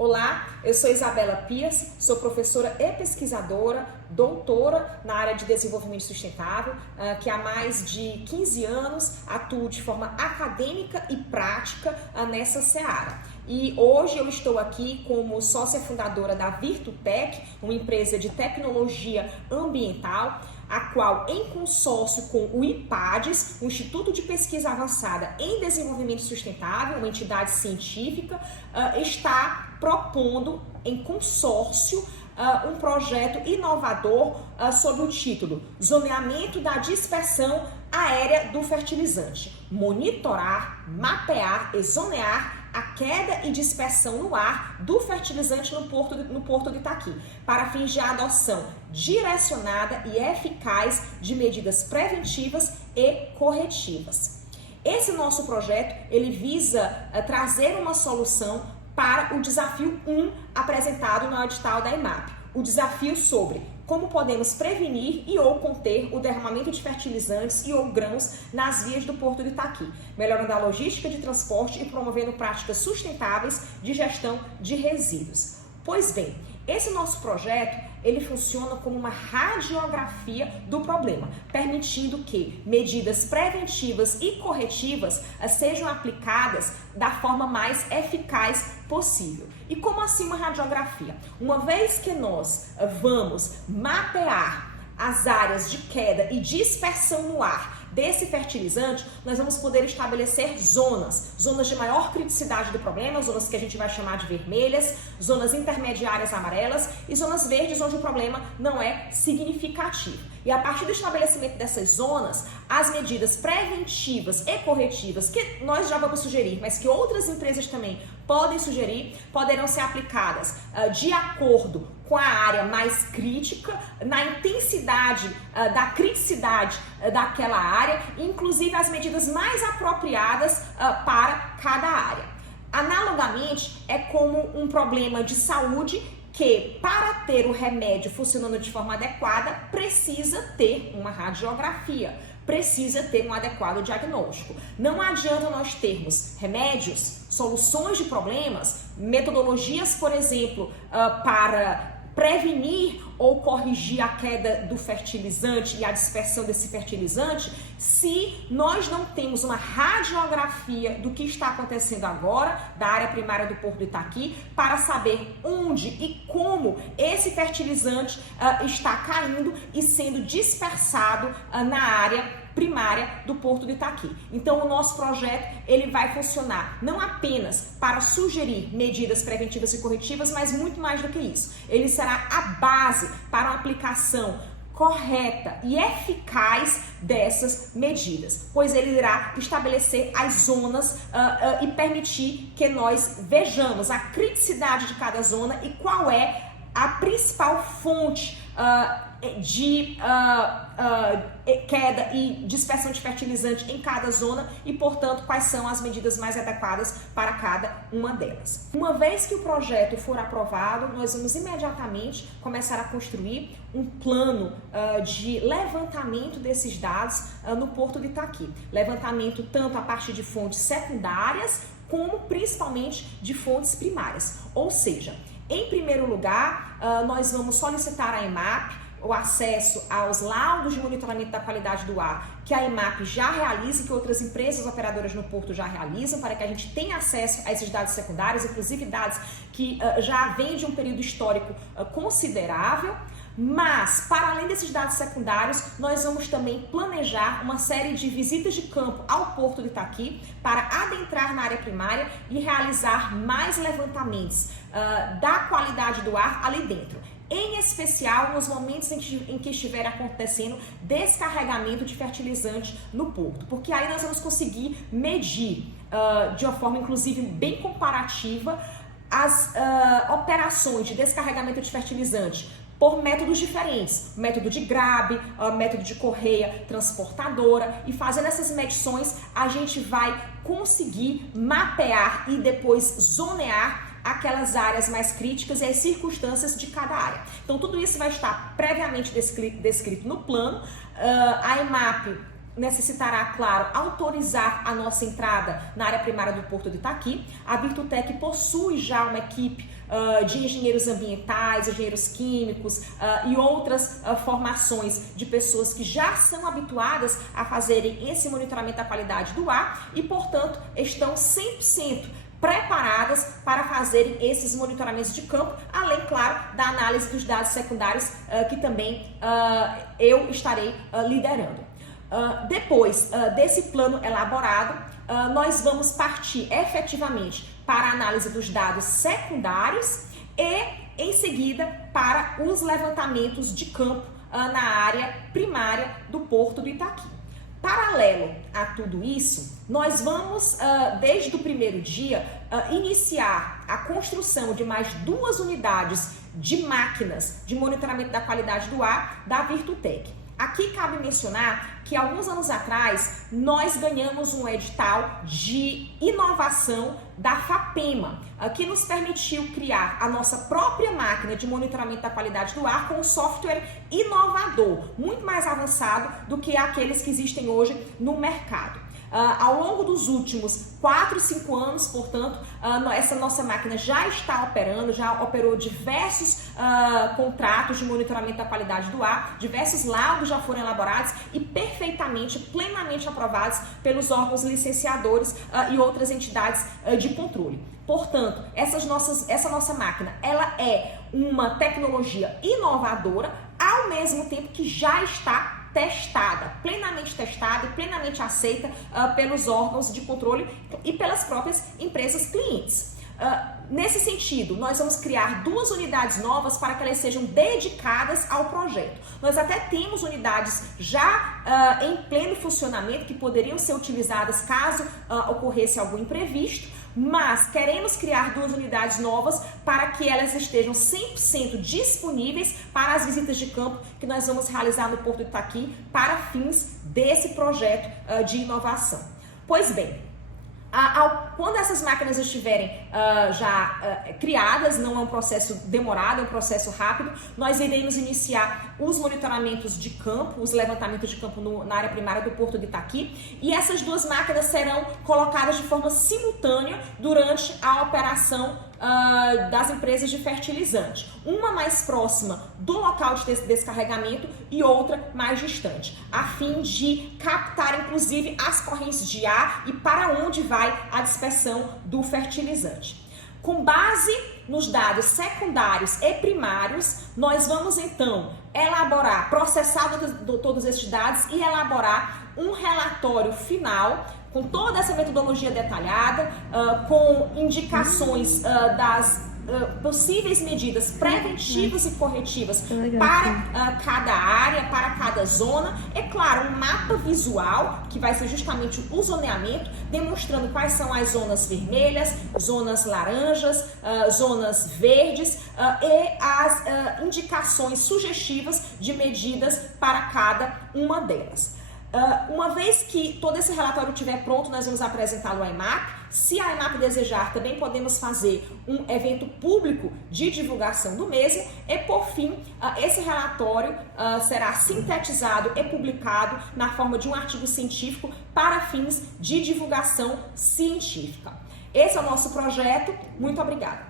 Olá, eu sou Isabela Pierce, sou professora e pesquisadora, doutora na área de desenvolvimento sustentável, que há mais de 15 anos atuo de forma acadêmica e prática nessa seara. E hoje eu estou aqui como sócia fundadora da Virtutec, uma empresa de tecnologia ambiental, a qual, em consórcio com o IPADES, o Instituto de Pesquisa Avançada em Desenvolvimento Sustentável, uma entidade científica, está propondo, em consórcio, um projeto inovador sob o título Zoneamento da Dispersão Aérea do Fertilizante. Monitorar, mapear e zonear a queda e dispersão no ar do fertilizante no Porto de Itaqui, para fins de adoção direcionada e eficaz de medidas preventivas e corretivas. Esse nosso projeto, ele visa trazer uma solução para o desafio 1 apresentado no edital da EMAP. O desafio sobre como podemos prevenir e ou conter o derramamento de fertilizantes e ou grãos nas vias do Porto de Itaqui, melhorando a logística de transporte e promovendo práticas sustentáveis de gestão de resíduos. Pois bem, esse nosso projeto, ele funciona como uma radiografia do problema, permitindo que medidas preventivas e corretivas sejam aplicadas da forma mais eficaz possível. E como assim uma radiografia? Uma vez que nós vamos mapear as áreas de queda e dispersão no ar desse fertilizante, nós vamos poder estabelecer zonas de maior criticidade do problema, zonas que a gente vai chamar de vermelhas, zonas intermediárias amarelas e zonas verdes onde o problema não é significativo. E a partir do estabelecimento dessas zonas, as medidas preventivas e corretivas que nós já vamos sugerir, mas que outras empresas também podem sugerir, poderão ser aplicadas de acordo com a área mais crítica, na intensidade da criticidade daquela área, inclusive as medidas mais apropriadas para cada área. Analogamente, é como um problema de saúde que, para ter o remédio funcionando de forma adequada, precisa ter uma radiografia, precisa ter um adequado diagnóstico. Não adianta nós termos remédios, soluções de problemas, metodologias, por exemplo, para prevenir ou corrigir a queda do fertilizante e a dispersão desse fertilizante, se nós não temos uma radiografia do que está acontecendo agora, da área primária do Porto de Itaqui, para saber onde e como esse fertilizante está caindo e sendo dispersado na área primária do Porto de Itaqui. Então, o nosso projeto, ele vai funcionar não apenas para sugerir medidas preventivas e corretivas, mas muito mais do que isso. Ele será a base para uma aplicação correta e eficaz dessas medidas, pois ele irá estabelecer as zonas e permitir que nós vejamos a criticidade de cada zona e qual é a principal fonte de queda e dispersão de fertilizante em cada zona e, portanto, quais são as medidas mais adequadas para cada uma delas. Uma vez que o projeto for aprovado, nós vamos imediatamente começar a construir um plano de levantamento desses dados no Porto de Itaqui. Levantamento tanto a partir de fontes secundárias como principalmente de fontes primárias. Ou seja, em primeiro lugar, nós vamos solicitar à EMAP o acesso aos laudos de monitoramento da qualidade do ar que a EMAP já realiza e que outras empresas operadoras no Porto já realizam, para que a gente tenha acesso a esses dados secundários, inclusive dados que já vêm de um período histórico considerável. Mas, para além desses dados secundários, nós vamos também planejar uma série de visitas de campo ao Porto de Itaqui para adentrar na área primária e realizar mais levantamentos da qualidade do ar ali dentro. Em especial nos momentos em que estiver acontecendo descarregamento de fertilizante no porto, porque aí nós vamos conseguir medir de uma forma inclusive bem comparativa as operações de descarregamento de fertilizante por métodos diferentes, método de grabe, método de correia transportadora, e fazendo essas medições a gente vai conseguir mapear e depois zonear aquelas áreas mais críticas e as circunstâncias de cada área. Então tudo isso vai estar previamente descrito no plano. A EMAP necessitará, claro, autorizar a nossa entrada na área primária do Porto de Itaqui. A Virtutec possui já uma equipe de engenheiros ambientais, engenheiros químicos e outras formações de pessoas que já são habituadas a fazerem esse monitoramento da qualidade do ar e, portanto, estão 100% preparadas para fazerem esses monitoramentos de campo, além, claro, da análise dos dados secundários que também eu estarei liderando. Depois desse plano elaborado, nós vamos partir efetivamente para a análise dos dados secundários e, em seguida, para os levantamentos de campo na área primária do Porto do Itaqui. Paralelo a tudo isso, nós vamos, desde o primeiro dia, iniciar a construção de mais 2 unidades de máquinas de monitoramento da qualidade do ar da Virtutec. Aqui cabe mencionar que alguns anos atrás nós ganhamos um edital de inovação da FAPEMA, que nos permitiu criar a nossa própria máquina de monitoramento da qualidade do ar com um software inovador, muito mais avançado do que aqueles que existem hoje no mercado. Ao longo dos últimos 4, 5 anos, portanto, essa nossa máquina já está operando, já operou diversos contratos de monitoramento da qualidade do ar, diversos laudos já foram elaborados e perfeitamente, plenamente aprovados pelos órgãos licenciadores e outras entidades de controle. Portanto, essa nossa máquina, ela é uma tecnologia inovadora, ao mesmo tempo que já está plenamente testada e plenamente aceita pelos órgãos de controle e pelas próprias empresas clientes. Nesse sentido, nós vamos criar 2 unidades novas para que elas sejam dedicadas ao projeto. Nós até temos unidades já em pleno funcionamento que poderiam ser utilizadas caso ocorresse algum imprevisto, mas queremos criar 2 unidades novas para que elas estejam 100% disponíveis para as visitas de campo que nós vamos realizar no Porto de Itaqui para fins desse projeto de inovação. Pois bem, quando essas máquinas estiverem criadas, não é um processo demorado, é um processo rápido, nós iremos iniciar os monitoramentos de campo, os levantamentos de campo na área primária do Porto de Itaqui, e essas 2 máquinas serão colocadas de forma simultânea durante a operação das empresas de fertilizante. Uma mais próxima do local de descarregamento e outra mais distante, a fim de captar, inclusive, as correntes de ar e para onde vai a dispersão do fertilizante. Com base nos dados secundários e primários, nós vamos então processar todos esses dados e elaborar um relatório final com toda essa metodologia detalhada, com indicações das possíveis medidas preventivas e corretivas para cada área, para cada zona. É claro, um mapa visual, que vai ser justamente o zoneamento, demonstrando quais são as zonas vermelhas, zonas laranjas, zonas verdes e as indicações sugestivas de medidas para cada uma delas. Uma vez que todo esse relatório estiver pronto, nós vamos apresentá-lo à EMAP. Se a EMAP desejar, também podemos fazer um evento público de divulgação do mesmo. E, por fim, esse relatório será sintetizado e publicado na forma de um artigo científico para fins de divulgação científica. Esse é o nosso projeto. Muito obrigada.